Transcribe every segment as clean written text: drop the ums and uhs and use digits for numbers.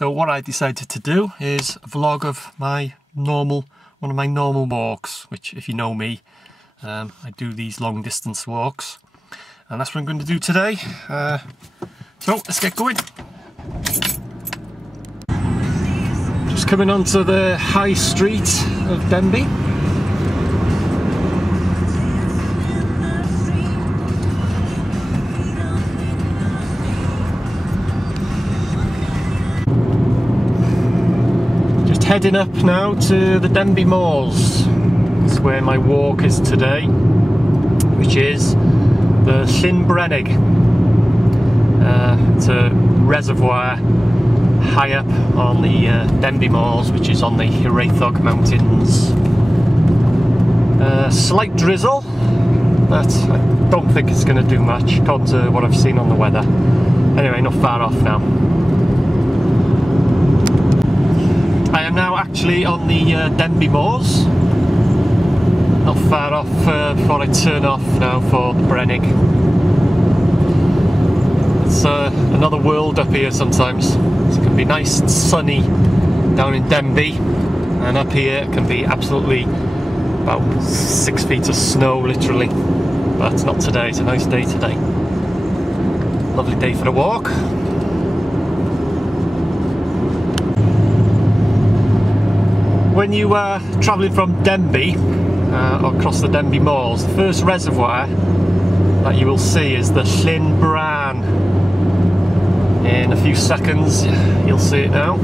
So what I decided to do is a vlog of one of my normal walks, which if you know me, I do these long distance walks, and that's what I'm going to do today. So let's get going. Just coming onto the high street of Denbigh. Heading up now to the Denbigh Moors. That's where my walk is today, which is the Brennick. It's a reservoir high up on the Denbigh Moors, which is on the Hiraethog Mountains. Slight drizzle, but I don't think it's going to do much according to what I've seen on the weather. Anyway, not far off now. I am now actually on the Denbigh Moors, not far off before I turn off now for the Brennick. It's another world up here sometimes. It can be nice and sunny down in Denbigh, and up here it can be absolutely about 6 feet of snow literally, but it's not today. It's a nice day today. Lovely day for a walk. When you are travelling from Denbigh across the Denbigh Moors, the first reservoir that you will see is the Braddock. In a few seconds you'll see it now.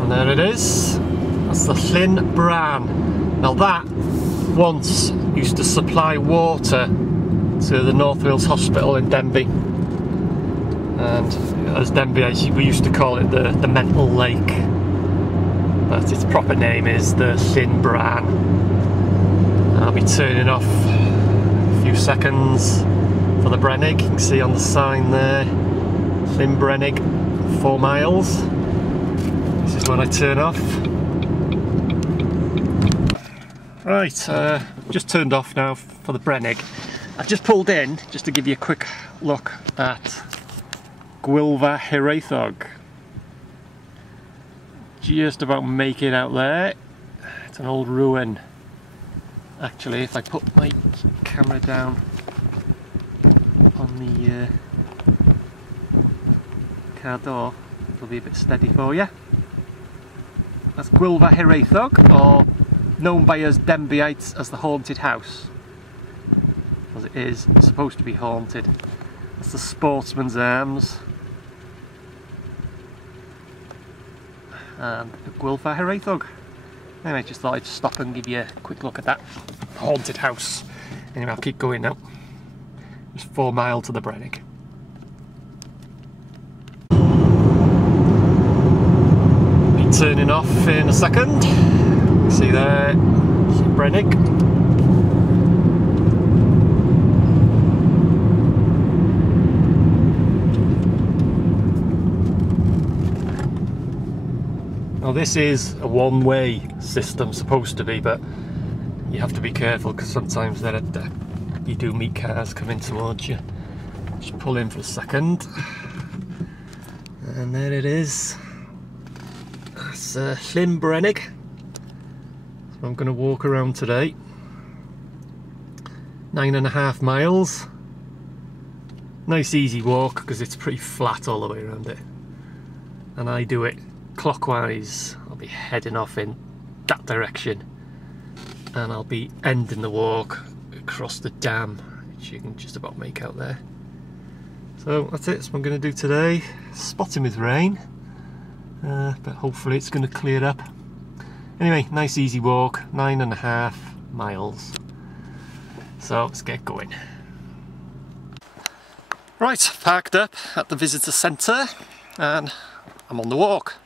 And there it is. That's the Braddock. Now that once used to supply water to the North Wales Hospital in Denbigh, and as Denbigh we used to call it the mental lake, but its proper name is the Braddock. I'll be turning off a few seconds for the Brennick. You can see on the sign there, Brennick, 4 miles. This is when I turn off. Right, just turned off now for the Brennick. I've just pulled in just to give you a quick look at Hiraethog. Just about make it out there. It's an old ruin. Actually, if I put my camera down on the car door, it'll be a bit steady for you. That's Hiraethog, or known by us Denbighites as the haunted house. It is supposed to be haunted. That's the Sportsman's Arms and the Hiraethog. Anyway, just thought I'd stop and give you a quick look at that haunted house. Anyway, I'll keep going now. Just 4 miles to the Braddock. Be turning off in a second. See there, Braddock. Now this is a one-way system, supposed to be, but you have to be careful because sometimes you do meet cars coming towards you. Just pull in for a second, and there it is. That's Brennick. So I'm going to walk around today. 9.5 miles. Nice easy walk because it's pretty flat all the way around it, and I do it clockwise. I'll be heading off in that direction, and I'll be ending the walk across the dam, which you can just about make out there. So that's it. That's what I'm going to do today. Spotting with rain, but hopefully it's going to clear up. Anyway, nice easy walk, 9.5 miles. So let's get going. Right, parked up at the visitor centre and I'm on the walk.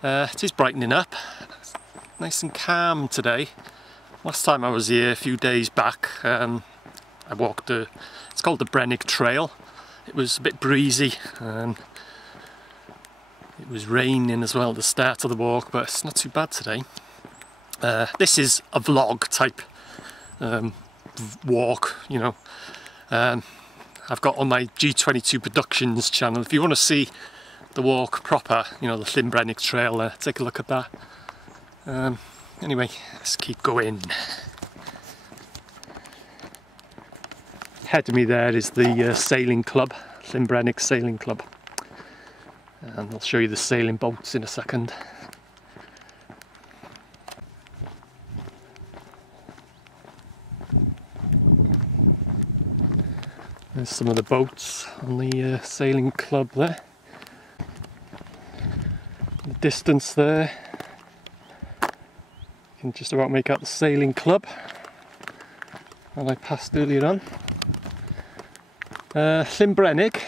It is brightening up. It's nice and calm today. Last time I was here a few days back, I walked it's called the Brennick Trail. It was a bit breezy and it was raining as well at the start of the walk, but it's not too bad today. This is a vlog type walk, you know. I've got on my G22 Productions channel, if you want to see the walk proper, you know, the thin Brennick Trail, take a look at that. Anyway, let's keep going. Ahead of me there is the sailing club, Thin Brennick Sailing Club, and I'll show you the sailing boats in a second. There's some of the boats on the sailing club there. The distance there, you can just about make out the sailing club that I passed earlier on. Thin Brennick,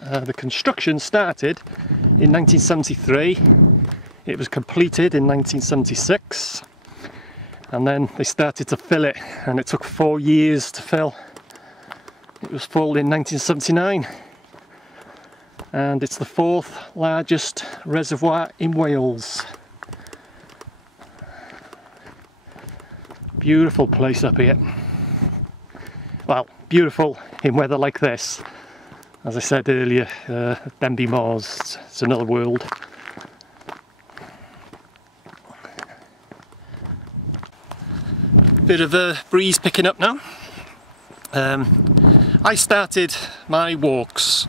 the construction started in 1973, it was completed in 1976, and then they started to fill it, and it took 4 years to fill. It was full in 1979, and it's the 4th largest reservoir in Wales. Beautiful place up here. Well, beautiful in weather like this. As I said earlier, Denbigh Moors, it's another world. Bit of a breeze picking up now. I started my walks,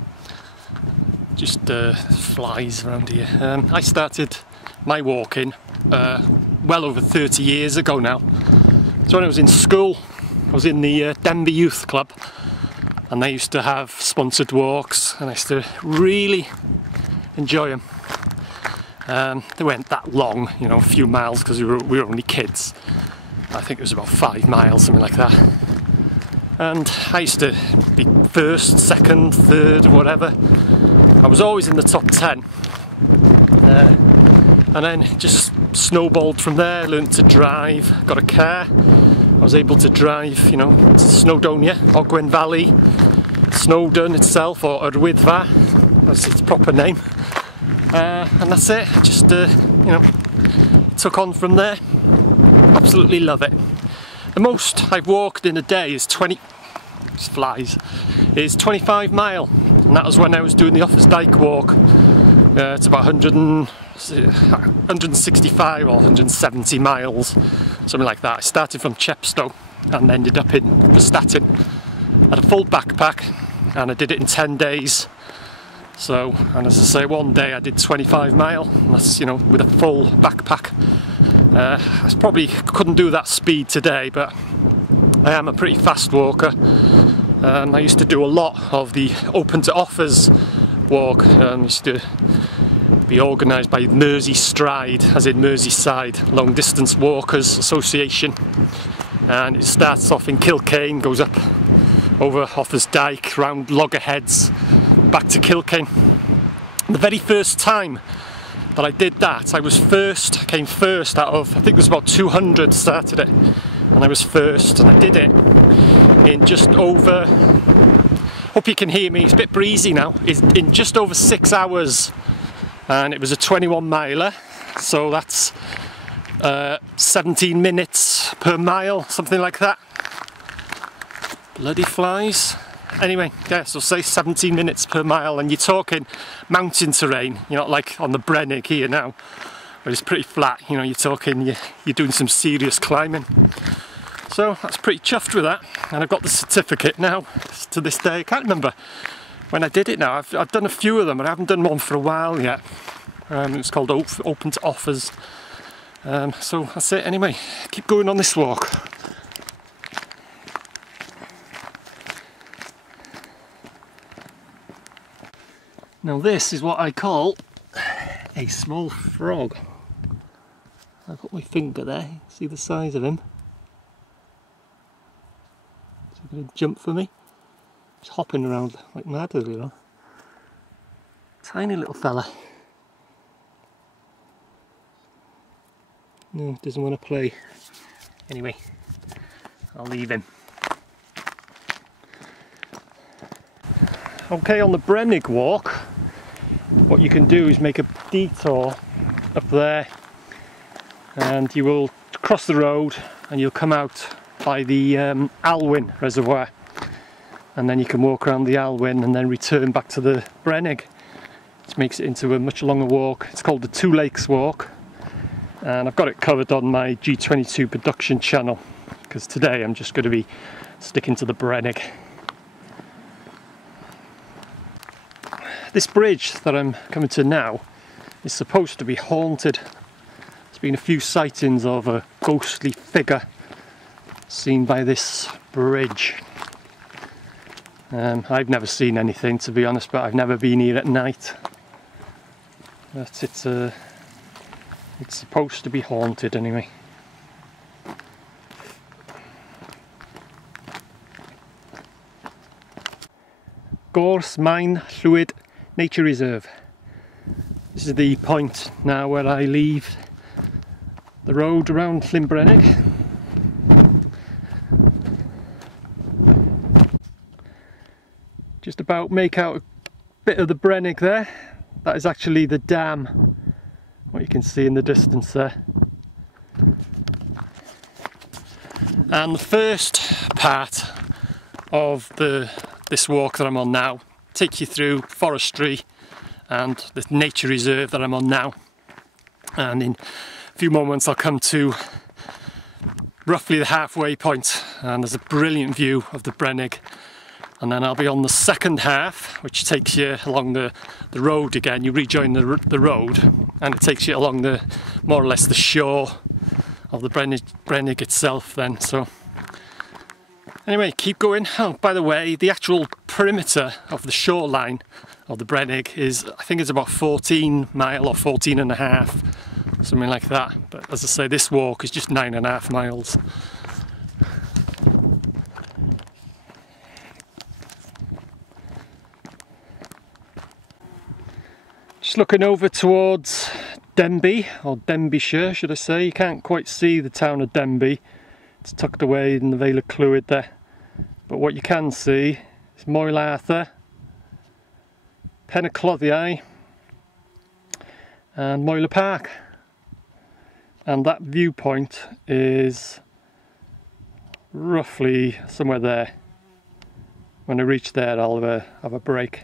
just flies around here. I started my walking well over 30 years ago now. So when I was in school, I was in the Denbigh Youth Club, and they used to have sponsored walks, and I used to really enjoy them. They weren't that long, you know, a few miles, because we were only kids. I think it was about 5 miles, something like that. And I used to be first, second, third, whatever. I was always in the top 10. And then just snowballed from there, learned to drive, got a car. I was able to drive, you know, to Snowdonia, Ogwen Valley, Snowdon itself, or Urwyddfa, that's its proper name. And that's it, just, you know, took on from there. Absolutely love it. The most I've walked in a day is 25 mile, and that was when I was doing the Offa's Dyke walk. It's about 165 or 170 miles, something like that. I started from Chepstow and ended up in Braddock. I had a full backpack and I did it in 10 days. So, and as I say, one day I did 25 mile, and that's, you know, with a full backpack. I probably couldn't do that speed today, but I am a pretty fast walker. I used to do a lot of the Open to Offers walk. Used to be organised by Mersey Stride, as in Merseyside Long Distance Walkers Association. And it starts off in Kilkane, goes up over Offa's Dyke, round Loggerheads, back to Kilkane. The very first time that I did that, I came first out of, I think it was about 200 started it, and I was first, and I did it in just over, hope you can hear me, it's a bit breezy now, in just over 6 hours, and it was a 21 miler, so that's 17 minutes per mile, something like that. Bloody flies. Anyway, yeah, so say 17 minutes per mile, and you're talking mountain terrain. You're not like on the Brennick here now, where it's pretty flat. You know, you're talking, you're doing some serious climbing. So that's pretty chuffed with that, and I've got the certificate now. To this day, I can't remember when I did it now. I've done a few of them, but I haven't done one for a while yet. It's called Open to Offers. So that's it. Anyway, keep going on this walk. Now this is what I call a small frog. I've got my finger there, see the size of him? Is he going to jump for me? He's hopping around like mad earlier on. Tiny little fella. No, doesn't want to play. Anyway, I'll leave him. Okay, on the Brennick walk, what you can do is make a detour up there, and you will cross the road and you'll come out by the Alwyn reservoir, and then you can walk around the Alwyn and then return back to the Brennick, which makes it into a much longer walk. It's called the Two Lakes Walk, and I've got it covered on my G22 production channel, because today I'm just going to be sticking to the Brennick. This bridge that I'm coming to now is supposed to be haunted. There's been a few sightings of a ghostly figure seen by this bridge. I've never seen anything, to be honest, but I've never been here at night. But it's supposed to be haunted anyway. Gorse Mine Fluid Nature Reserve. This is the point now where I leave the road around Braddock. Just about make out a bit of the Brennick there. That is actually the dam, what you can see in the distance there. And the first part of this walk that I'm on now takes you through forestry and the nature reserve that I'm on now. And in a few moments I'll come to roughly the halfway point, and there's a brilliant view of the Brennick. And then I'll be on the second half, which takes you along the road again. You rejoin the road, and it takes you along the more or less the shore of the Brennick itself then. So anyway, keep going. Oh, by the way, the actual perimeter of the shoreline of the Brennick is, I think it's about 14 mile or 14 and a half, something like that. But as I say, this walk is just 9.5 miles. Just looking over towards Denbigh, or Denbighshire should I say. You can't quite see the town of Denbigh. It's tucked away in the Vale of Clwyd there. But what you can see is Moel Arthur, Penacloddiau and Moyle Park. And that viewpoint is roughly somewhere there. When I reach there I'll have a break.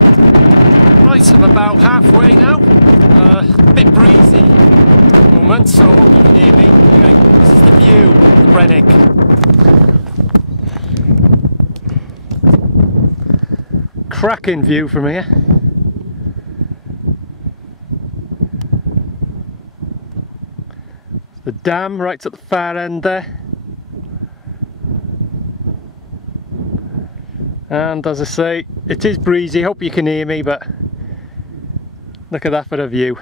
Right, I'm about halfway now. A bit breezy at the moment, so I hope you can hear me. Anyway, this is the view of the Brennick. Cracking view from here. The dam right at the far end there. And as I say, it is breezy. Hope you can hear me, but look at that for a view.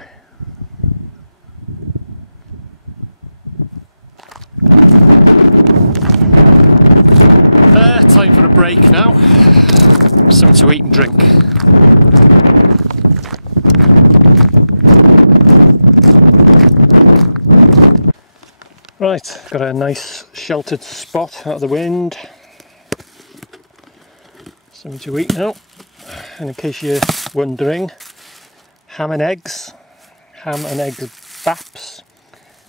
Time for a break now. Something to eat and drink. Right, got a nice sheltered spot out of the wind. Something to eat now. And in case you're wondering, ham and eggs baps.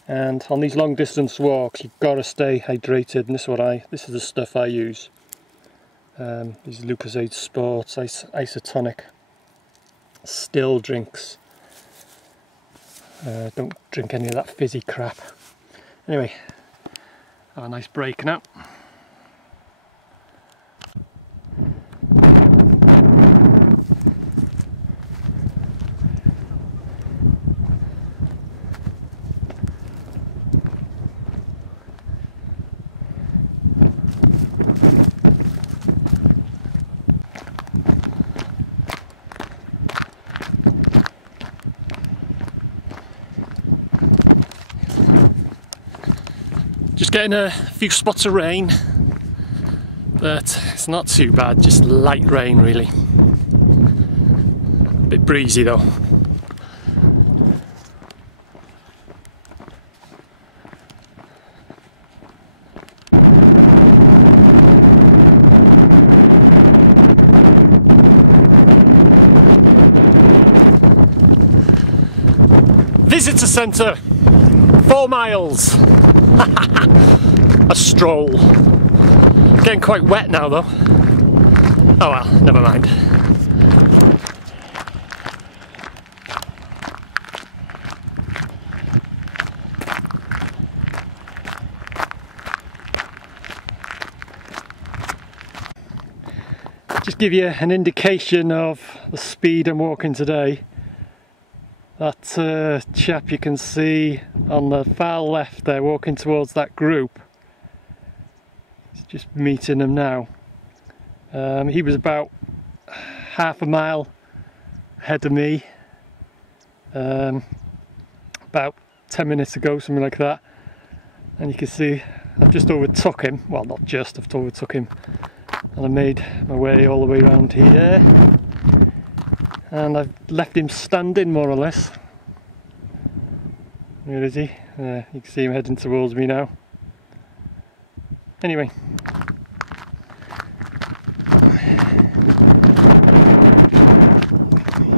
And on these long distance walks you've got to stay hydrated, and this is the stuff I use. These Lucozade Sports isotonic still drinks. Don't drink any of that fizzy crap. Anyway, have a nice break now. Just getting a few spots of rain, but it's not too bad, just light rain really. A bit breezy though. visitor centre, 4 miles. A stroll. Getting quite wet now though. Oh well, never mind. Just give you an indication of the speed I'm walking today. That chap you can see on the far left there walking towards that group, just meeting him now. He was about half a mile ahead of me about 10 minutes ago, something like that, and you can see I've just overtook him. Well, not just, I've overtook him, and I made my way all the way around here, and I've left him standing more or less. Where is he? You can see him heading towards me now. Anyway,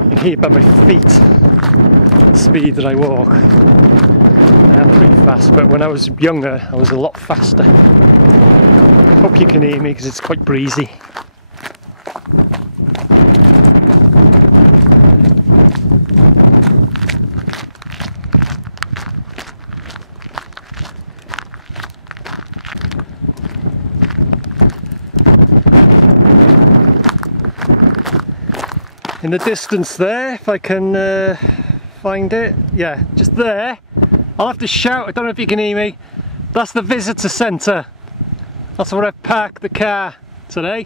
you can hear by my feet the speed that I walk. I am pretty fast, but when I was younger I was a lot faster. Hope you can hear me because it's quite breezy. In the distance there, if I can find it, yeah, just there. I'll have to shout, I don't know if you can hear me. That's the visitor centre. That's where I've parked the car today.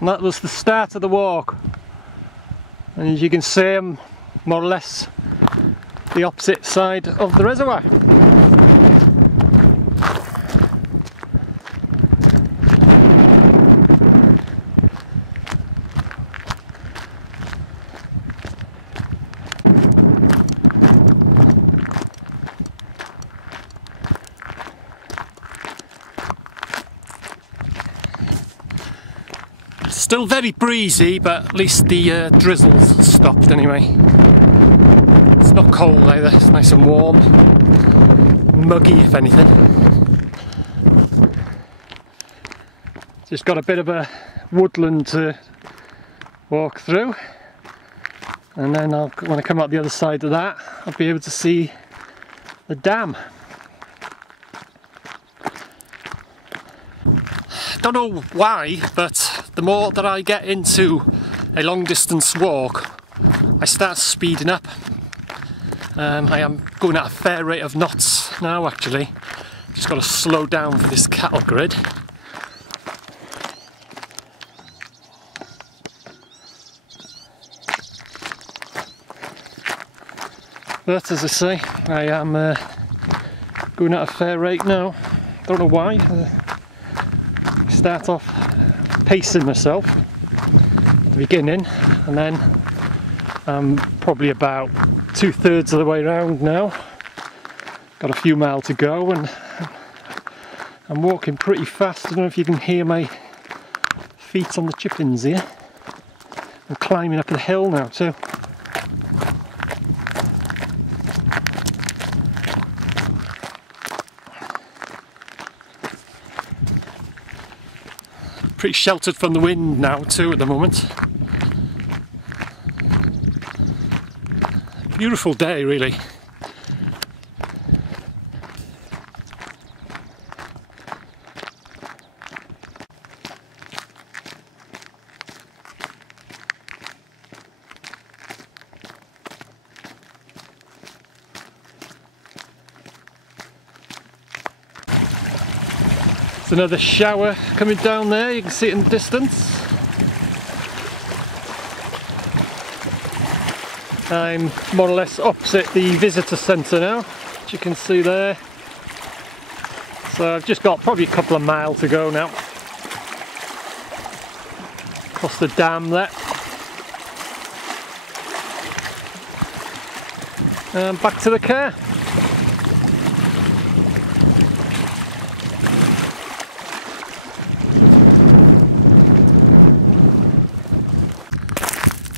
And that was the start of the walk. And as you can see, I'm more or less the opposite side of the reservoir. Still very breezy, but at least the drizzle's stopped anyway. It's not cold either, it's nice and warm. Muggy if anything. Just got a bit of a woodland to walk through, and then when I come out the other side of that, I'll be able to see the dam. Don't know why, but the more that I get into a long distance walk, I start speeding up. I am going at a fair rate of knots now actually. Just got to slow down for this cattle grid. But as I say, I am going at a fair rate now. Don't know why. Start off pacing myself at the beginning, and then I'm probably about 2/3 of the way around now. Got a few miles to go, and I'm walking pretty fast. I don't know if you can hear my feet on the chippings here. I'm climbing up the hill now too. Pretty sheltered from the wind now too at the moment. Beautiful day really. There's another shower coming down there, you can see it in the distance. I'm more or less opposite the visitor centre now, as you can see there. So I've just got probably a couple of miles to go now. Across the dam there. And back to the car.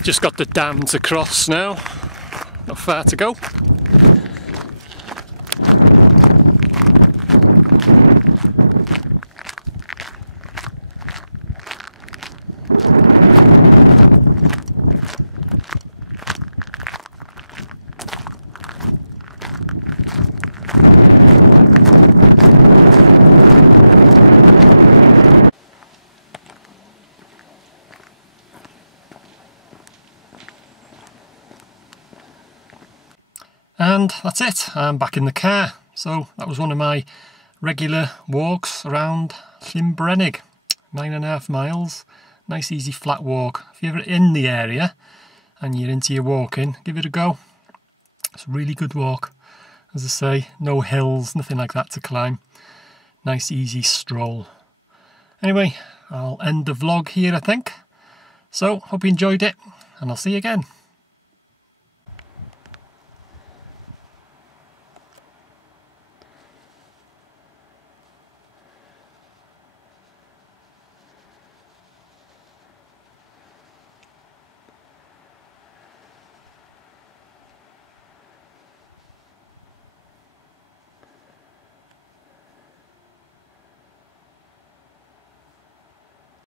Just got the dam to cross now, not far to go. And that's it, I'm back in the car. So that was one of my regular walks around Llyn Brennick, 9.5 miles. Nice easy flat walk. If you're ever in the area and you're into your walking, give it a go. It's a really good walk. As I say, no hills, nothing like that to climb. Nice easy stroll. Anyway, I'll end the vlog here, I think. So, hope you enjoyed it, and I'll see you again.